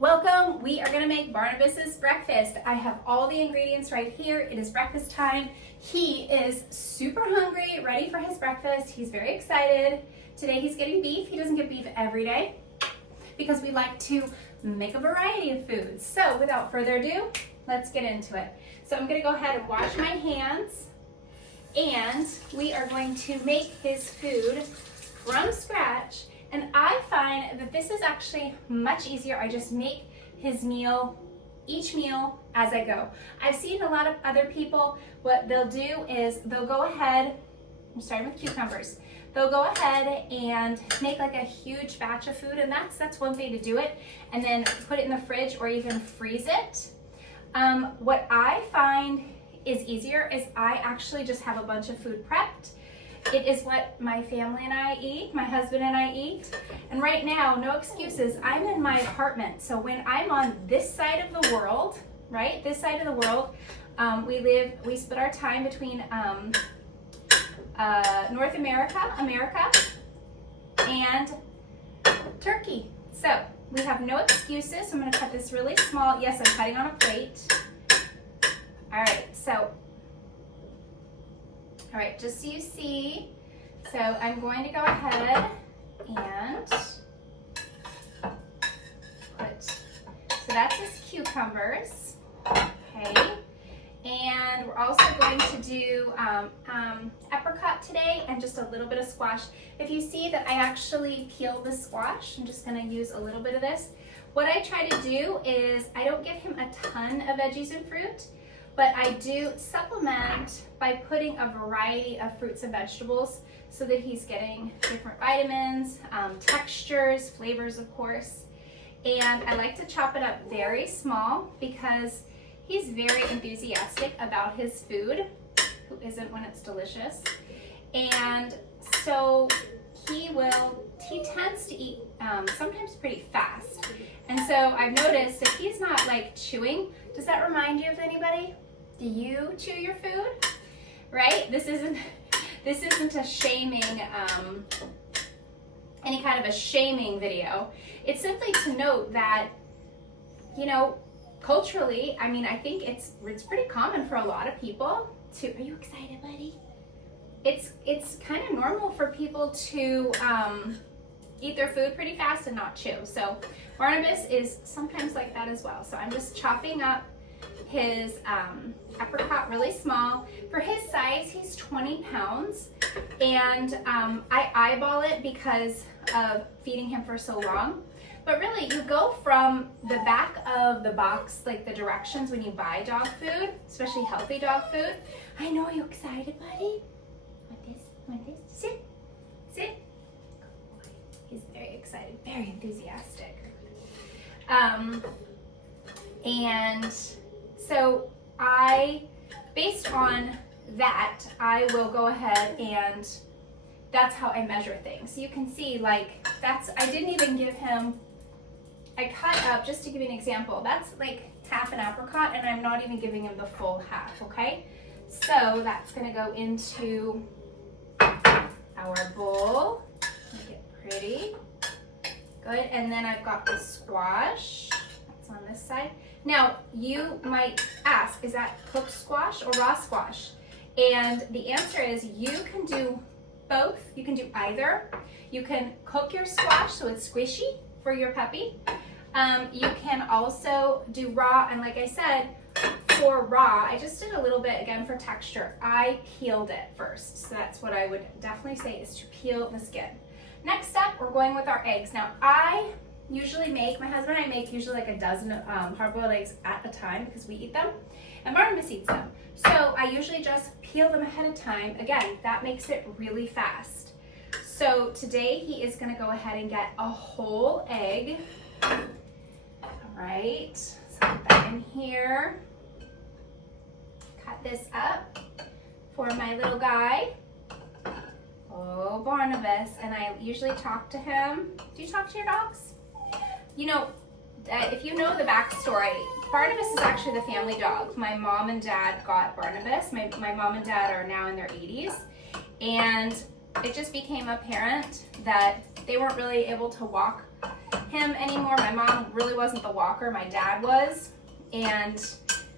Welcome. We are going to make Barnabas's breakfast. I have all the ingredients right here. It is breakfast time. He is super hungry, ready for his breakfast. He's very excited. Today he's getting beef. He doesn't get beef every day because we like to make a variety of foods. So without further ado, let's get into it. So I'm going to go ahead and wash my hands, and we are going to make his food from scratch. And I find that this is actually much easier. I just make his meal, each meal as I go. I've seen a lot of other people, what they'll do is they'll go ahead, I'm starting with cucumbers. They'll go ahead and make like a huge batch of food, and that's one way to do it, and then put it in the fridge or even freeze it. What I find is easier is I actually just have a bunch of food prepped. It is what my family and I eat, my husband and I eat. And right now, no excuses, I'm in my apartment. So when I'm on this side of the world, right, this side of the world, we split our time between North America, and Turkey. So we have no excuses. So I'm gonna cut this really small. Yes, I'm cutting on a plate. All right, just so you see, so I'm going to go ahead and put, so that's his cucumbers, okay, and we're also going to do apricot today and just a little bit of squash. If you see that I actually peeled the squash, I'm just going to use a little bit of this. What I try to do is I don't give him a ton of veggies and fruit, but I do supplement by putting a variety of fruits and vegetables so that he's getting different vitamins, textures, flavors, of course. And I like to chop it up very small because he's very enthusiastic about his food. Who isn't when it's delicious? And so he tends to eat sometimes pretty fast. And so I've noticed if he's not like chewing, does that remind you of anybody? Do you chew your food? Right? This isn't a shaming, any kind of a shaming video. It's simply to note that, you know, culturally, I mean, I think it's pretty common for a lot of people to, are you excited, buddy? It's kind of normal for people to eat their food pretty fast and not chew. So Barnabas is sometimes like that as well. So I'm just chopping up his apricot really small. For his size, he's 20 pounds, and I eyeball it because of feeding him for so long. But really, you go from the back of the box, like the directions when you buy dog food, especially healthy dog food. I know, you're excited, buddy. Want this? Sit. He's very excited, very enthusiastic. And so based on that, I will go ahead and that's how I measure things. So you can see, like, I didn't even give him, I cut up, just to give you an example, that's like half an apricot, and I'm not even giving him the full half, okay? So that's gonna go into our bowl, make it pretty. Good, and then I've got the squash, that's on this side. Now, you might ask, is that cooked squash or raw squash? And the answer is you can do both. You can do either. You can cook your squash so it's squishy for your puppy. You can also do raw, and like I said, for raw, I just did a little bit again for texture. I peeled it first, so that's what I would definitely say is to peel the skin. Next up, we're going with our eggs. Now, I usually my husband and I make usually like a dozen hard-boiled eggs at a time because we eat them, and Barnabas eats them. So I usually just peel them ahead of time. Again, that makes it really fast. So today he is gonna go ahead and get a whole egg. All right, so put that in here. Cut this up for my little guy. Oh, Barnabas, and I usually talk to him. Do you talk to your dogs? You know, if you know the backstory, Barnabas is actually the family dog. My mom and dad got Barnabas. My mom and dad are now in their 80s, and it just became apparent that they weren't really able to walk him anymore. My mom really wasn't the walker, my dad was, and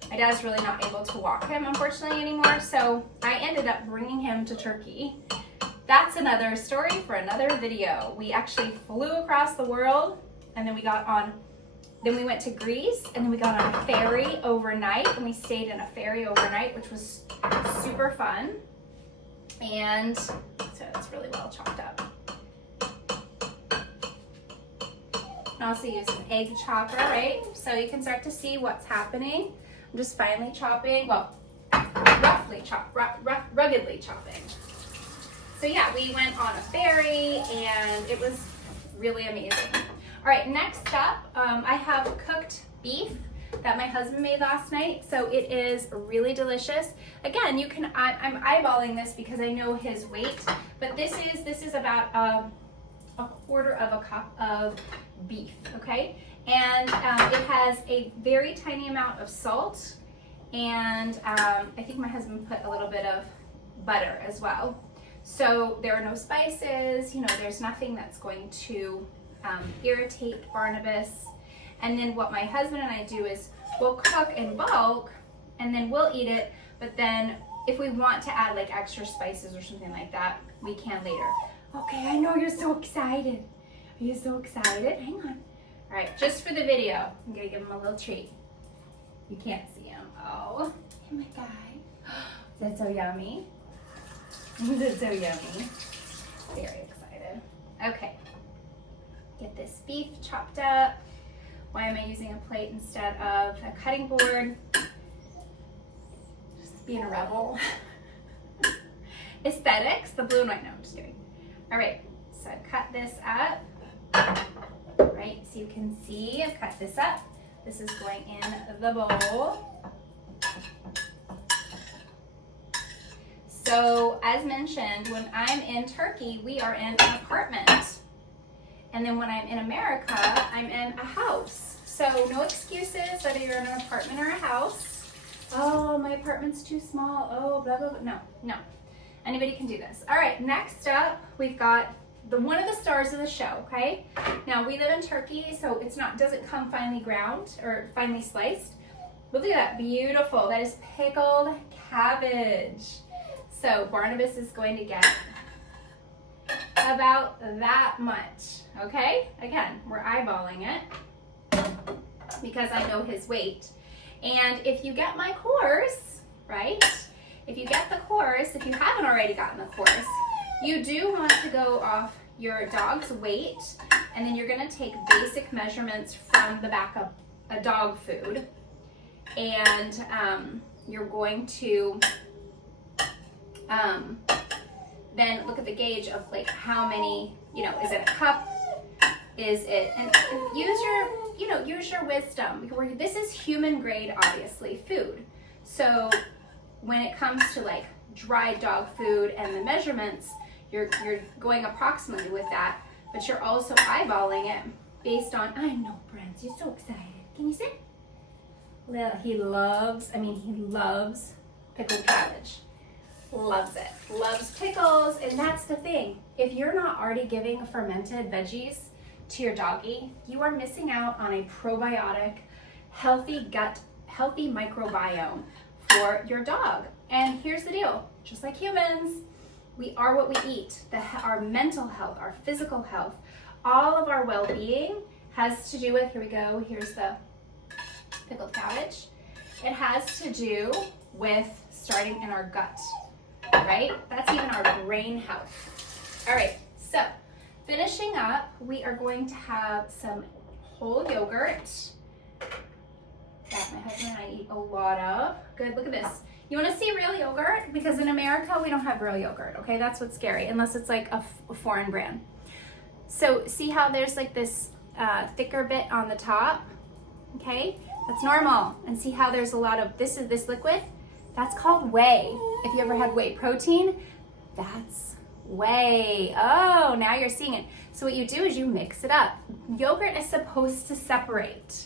my dad's really not able to walk him, unfortunately, anymore, so I ended up bringing him to Turkey. That's another story for another video. We actually flew across the world, and then we went to Greece, and then we got on a ferry overnight, and we stayed in a ferry overnight, which was super fun. And so it's really well chopped up. And also use an egg chopper, right? So you can start to see what's happening. I'm just finely chopping, well, ruggedly chopping. So yeah, we went on a ferry, and it was really amazing. All right, next up, I have cooked beef that my husband made last night. So it is really delicious. Again, I'm eyeballing this because I know his weight, but this is about a quarter of a cup of beef, okay? And it has a very tiny amount of salt, and I think my husband put a little bit of butter as well. So there are no spices, there's nothing that's going to irritate Barnabas. And then what my husband and I do is we'll cook in bulk, and then we'll eat it, but then if we want to add like extra spices or something like that, we can later. Okay, I know you're so excited. Are you so excited? Hang on. All right, just for the video, I'm gonna give him a little treat. You can't see him. Oh, hey my guy. Is that so yummy? Is it so yummy? Very excited. Okay, get this beef chopped up. Why am I using a plate instead of a cutting board? Just being a rebel. Aesthetics, the blue and white, no, I'm just kidding. All right, so I've cut this up, right? So you can see I've cut this up. This is going in the bowl. So as mentioned, when I'm in Turkey, we are in an apartment. And then when I'm in America, I'm in a house. So no excuses whether you're in an apartment or a house. Oh, my apartment's too small. Oh, blah, blah, blah. No. Anybody can do this. All right, next up, we've got one of the stars of the show, okay? Now, we live in Turkey, so doesn't come finely ground or finely sliced. But look at that, beautiful. That is pickled cabbage. So Barnabas is going to get about that much, okay? Again, we're eyeballing it because I know his weight. And if you get my course, right? If you get the course, if you haven't already gotten the course, you do want to go off your dog's weight, and then you're gonna take basic measurements from the back of a dog food, and you're going to then look at the gauge of like how many, is it a cup? Is it, and use your wisdom. This is human grade, obviously, food. So when it comes to like dried dog food and the measurements, you're going approximately with that, but you're also eyeballing it based on, I know, Brent, you're so excited. Can you sit? Well, he loves pickled cabbage. Loves it. Loves pickles, and that's the thing. If you're not already giving fermented veggies to your doggie, you are missing out on a probiotic, healthy gut, healthy microbiome for your dog. And here's the deal, just like humans, we are what we eat. Our mental health, our physical health, all of our well-being has to do with, here we go, here's the pickled cabbage. It has to do with starting in our gut, right? That's even our brain health. All right, so finishing up, we are going to have some whole yogurt that my husband and I eat a lot of. Good, look at this. You wanna see real yogurt? Because in America, we don't have real yogurt, okay? That's what's scary, unless it's like a foreign brand. So see how there's like this thicker bit on the top, okay? That's normal. And see how there's a lot of, this liquid? That's called whey. If you ever had whey protein, that's whey. Oh, now you're seeing it. So what you do is you mix it up. Yogurt is supposed to separate.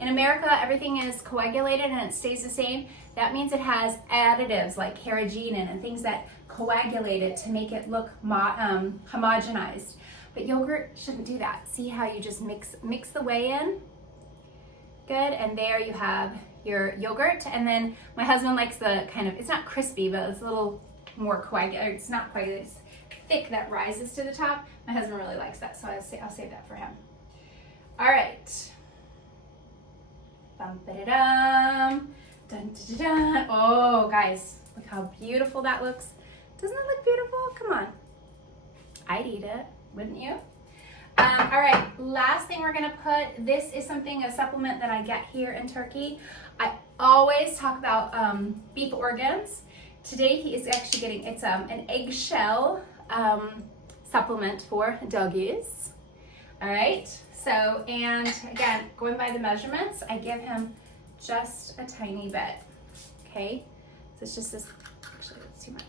In America, everything is coagulated and it stays the same. That means it has additives like carrageenan and things that coagulate it to make it look homogenized. But yogurt shouldn't do that. See how you just mix the whey in? Good, and there you have your yogurt. And then my husband likes the kind of, it's not crispy, but it's a little more coagulated. It's not quite as thick that rises to the top. My husband really likes that, so I'll save that for him. All right. Bum, ba-da-dum. Dun, dun, dun, dun. Oh, guys, look how beautiful that looks. Doesn't it look beautiful? Come on. I'd eat it, wouldn't you? All right, last thing we're gonna put, this is a supplement that I get here in Turkey. I always talk about beef organs. Today he is actually getting, it's an eggshell supplement for doggies. All right, so, and again, going by the measurements, I give him just a tiny bit, okay? So it's just this, actually that's too much.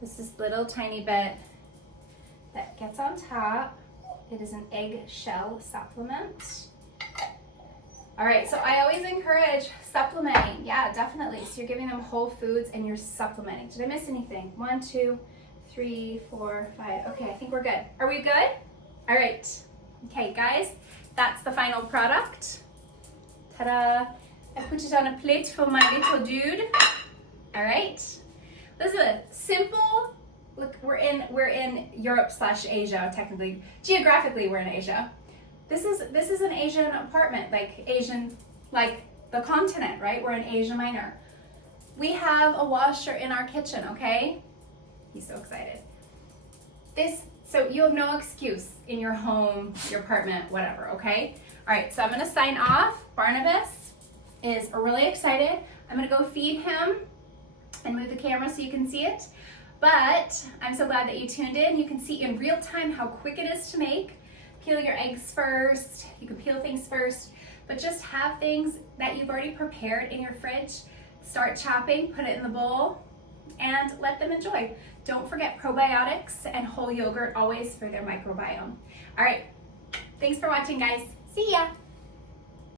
This is little tiny bit that gets on top. It is an eggshell supplement. All right, so I always encourage supplementing. Yeah, definitely. So you're giving them whole foods and you're supplementing. Did I miss anything? 1, 2, 3, 4, 5. Okay, I think we're good. Are we good? All right. Okay, guys, that's the final product. Ta-da. I put it on a plate for my little dude. All right. Listen, simple. Look, we're in Europe/Asia, technically. Geographically, we're in Asia. This is an Asian apartment, like Asian, like the continent, right? We're in Asia Minor. We have a washer in our kitchen, okay? He's so excited. So you have no excuse in your home, your apartment, whatever, okay? All right, so I'm gonna sign off. Barnabas is really excited. I'm gonna go feed him and move the camera so you can see it. But I'm so glad that you tuned in. You can see in real time how quick it is to make. Peel your eggs first. You can peel things first, but just have things that you've already prepared in your fridge. Start chopping, put it in the bowl, and let them enjoy. Don't forget probiotics and whole yogurt always for their microbiome. All right, thanks for watching, guys. See ya.